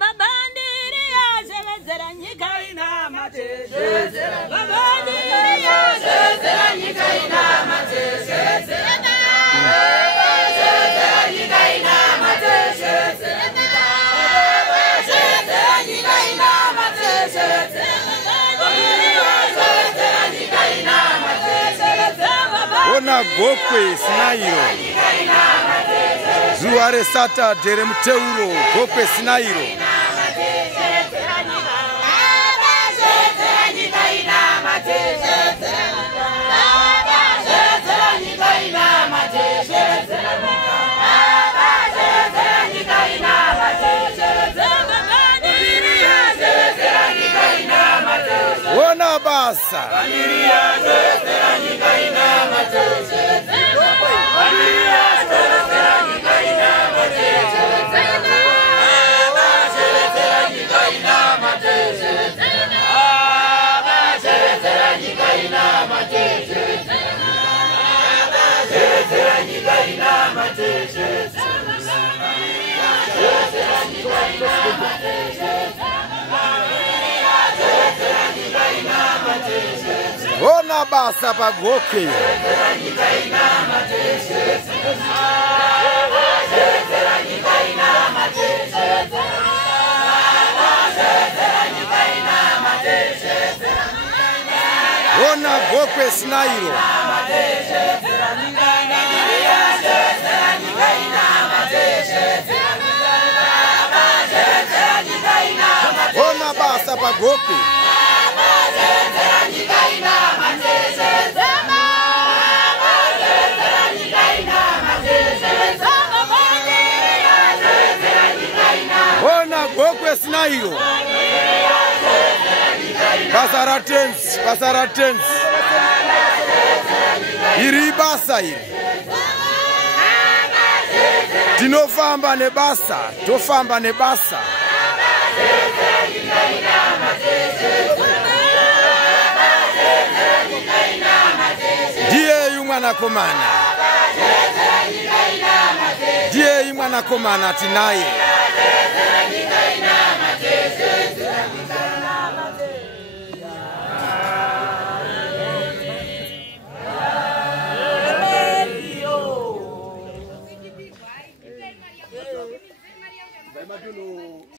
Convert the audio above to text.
Babandiri yazerezera nyika ina matese. Babandiri yazerezera nyika ina matese. Yazerezera nyika ina matese. Yazerezera nyika ina matese. Yazerezera nyika ina matese. Ona gokwe sinairo. Zuare sata dere muteuro gokwe sinairo. Ona basa. Ona basa pagoke. Ona gokwe sinairo. Ona basa pagoke. Ona gokwe sinairo. Basaratense. Iri basa iri. Tinofamba nebasa, tofamba nebasa. Ndiye yumwana komana. Ndiye yumwana komana tinaye.